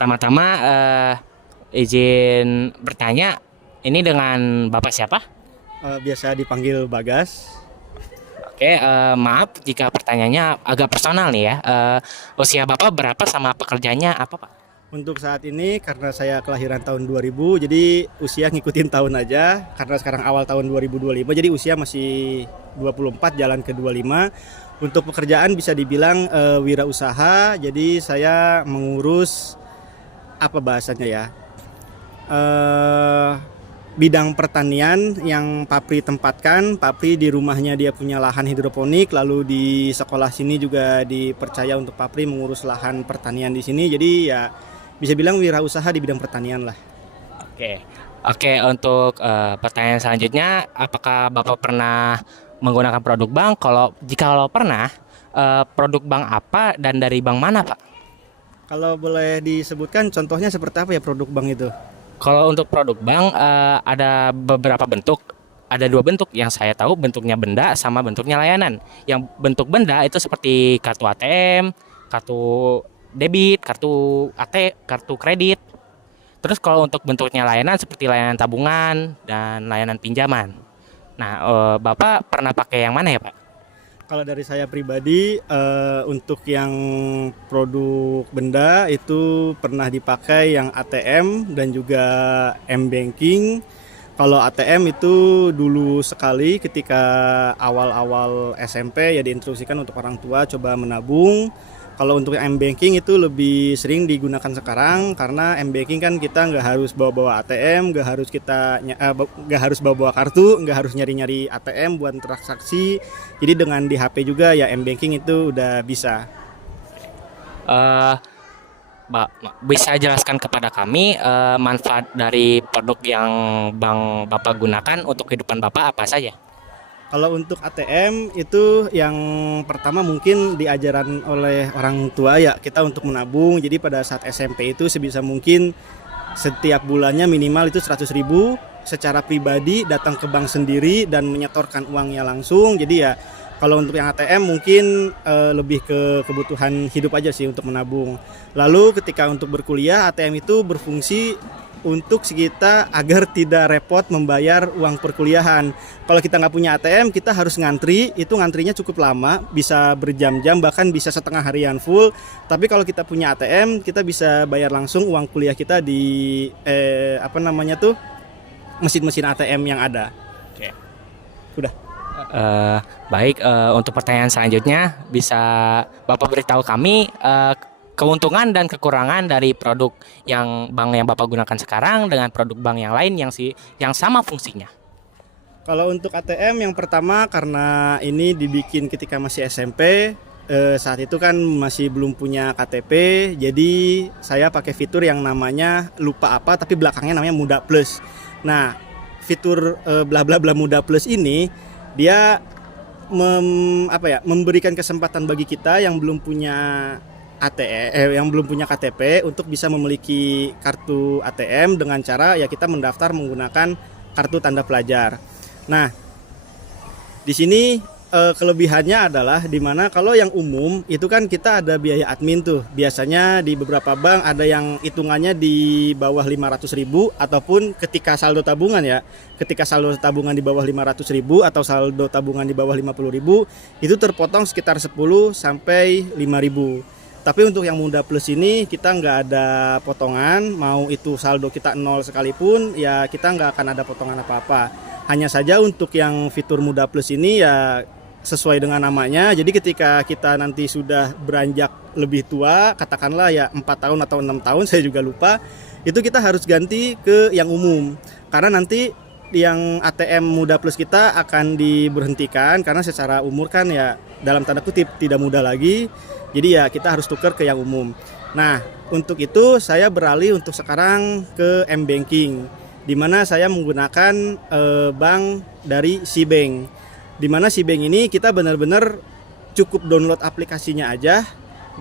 Pertama-tama izin bertanya, ini dengan Bapak siapa? Biasa dipanggil Bagas. Oke, maaf jika pertanyaannya agak personal nih ya. Usia Bapak berapa sama pekerjaannya apa, Pak? Untuk saat ini karena saya kelahiran tahun 2000, jadi usia ngikutin tahun aja. Karena sekarang awal tahun 2025, jadi usia masih 24 jalan ke 25. Untuk pekerjaan bisa dibilang wirausaha. Jadi saya mengurus apa bahasanya ya? eh Bidang pertanian yang Papri tempatkan. Papri di rumahnya dia punya lahan hidroponik, lalu di sekolah sini juga dipercaya untuk Papri mengurus lahan pertanian di sini. Jadi ya bisa bilang wirausaha di bidang pertanian lah. Oke, oke untuk pertanyaan selanjutnya, apakah Bapak pernah menggunakan produk bank? Kalau pernah, produk bank apa dan dari bank mana, Pak? Kalau boleh disebutkan contohnya seperti apa ya produk bank itu? Kalau untuk produk bank ada beberapa bentuk. Ada dua bentuk yang saya tahu, bentuknya benda sama bentuknya layanan. Yang bentuk benda itu seperti kartu ATM, kartu debit, kartu kredit. Terus kalau untuk bentuknya layanan seperti layanan tabungan dan layanan pinjaman. Nah, Bapak pernah pakai yang mana ya, Pak? Kalau dari saya pribadi, untuk yang produk benda itu pernah dipakai yang ATM dan juga M-Banking. Kalau ATM itu dulu sekali ketika awal-awal SMP ya diinstruksikan untuk orang tua coba menabung. Kalau untuk M-Banking itu lebih sering digunakan sekarang karena M-Banking kan kita nggak harus bawa-bawa ATM, nggak harus bawa-bawa kartu, nggak harus nyari-nyari ATM buat transaksi. Jadi dengan di HP juga ya M-Banking itu udah bisa. Eh, bisa jelaskan kepada kami manfaat dari produk yang bank Bapak gunakan untuk kehidupan Bapak apa saja? Kalau untuk ATM itu yang pertama mungkin diajaran oleh orang tua ya kita untuk menabung. Jadi pada saat SMP itu sebisa mungkin setiap bulannya minimal itu 100.000 secara pribadi datang ke bank sendiri dan menyetorkan uangnya langsung. Jadi ya kalau untuk yang ATM mungkin lebih ke kebutuhan hidup aja sih untuk menabung. Lalu ketika untuk berkuliah ATM itu berfungsi untuk kita agar tidak repot membayar uang perkuliahan. Kalau kita nggak punya ATM, kita harus ngantri. Itu ngantrinya cukup lama, bisa berjam-jam, bahkan bisa setengah harian full. Tapi kalau kita punya ATM, kita bisa bayar langsung uang kuliah kita di mesin-mesin ATM yang ada. Oke. Udah. Baik, untuk pertanyaan selanjutnya bisa Bapak beritahu kami keuntungan dan kekurangan dari produk yang bank yang Bapak gunakan sekarang dengan produk bank yang lain yang sama fungsinya. Kalau untuk ATM yang pertama karena ini dibikin ketika masih SMP, saat itu kan masih belum punya KTP, jadi saya pakai fitur yang namanya lupa apa tapi belakangnya namanya Muda Plus. Nah, fitur bla bla bla Muda Plus ini dia memberikan kesempatan bagi kita yang belum punya yang belum punya KTP untuk bisa memiliki kartu ATM dengan cara ya kita mendaftar menggunakan kartu tanda pelajar. Nah, di sini kelebihannya adalah dimana kalau yang umum itu kan kita ada biaya admin tuh. Biasanya di beberapa bank ada yang hitungannya di bawah 500.000 ataupun ketika saldo tabungan ya. Ketika saldo tabungan di bawah 500.000 atau saldo tabungan di bawah 50.000 itu terpotong sekitar 10 sampai 5.000. Tapi untuk yang Muda Plus ini kita nggak ada potongan, mau itu saldo kita nol sekalipun ya kita nggak akan ada potongan apa-apa. Hanya saja untuk yang fitur Muda Plus ini ya sesuai dengan namanya, jadi ketika kita nanti sudah beranjak lebih tua, katakanlah ya 4 tahun atau 6 tahun saya juga lupa, itu kita harus ganti ke yang umum. Karena nanti yang ATM Muda Plus kita akan diberhentikan karena secara umur kan ya dalam tanda kutip tidak muda lagi. Jadi ya kita harus tukar ke yang umum. Nah, untuk itu saya beralih untuk sekarang ke M-Banking, di mana saya menggunakan bank dari SeaBank. Di mana SeaBank ini kita benar-benar cukup download aplikasinya aja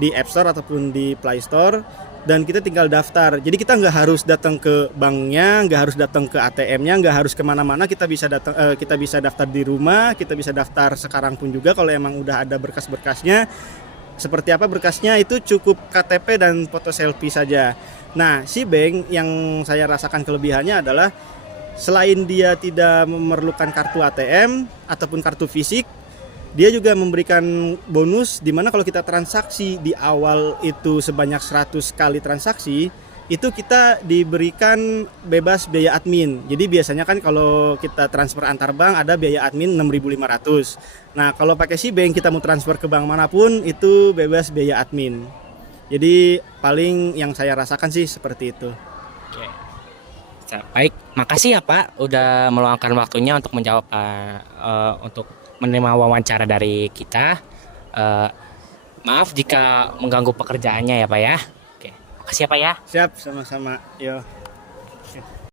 di App Store ataupun di Play Store dan kita tinggal daftar. Jadi kita nggak harus datang ke banknya, nggak harus datang ke ATM-nya, nggak harus kemana-mana. Kita bisa daftar di rumah, kita bisa daftar sekarang pun juga kalau emang udah ada berkas-berkasnya. seperti apa berkasnya, itu cukup KTP dan foto selfie saja. Nah, si bank yang saya rasakan kelebihannya adalah selain dia tidak memerlukan kartu ATM ataupun kartu fisik, dia juga memberikan bonus di mana kalau kita transaksi di awal itu sebanyak 100 kali transaksi, itu kita diberikan bebas biaya admin. Jadi biasanya kan kalau kita transfer antar bank ada biaya admin 6.500. Nah, kalau pakai si bank kita mau transfer ke bank manapun itu bebas biaya admin. Jadi paling yang saya rasakan sih seperti itu. Oke. Baik, makasih ya Pak udah meluangkan waktunya untuk menjawab untuk menerima wawancara dari kita. Maaf jika mengganggu pekerjaannya ya Pak ya. Oke, makasih ya Pak ya. Siap, sama-sama. Yo.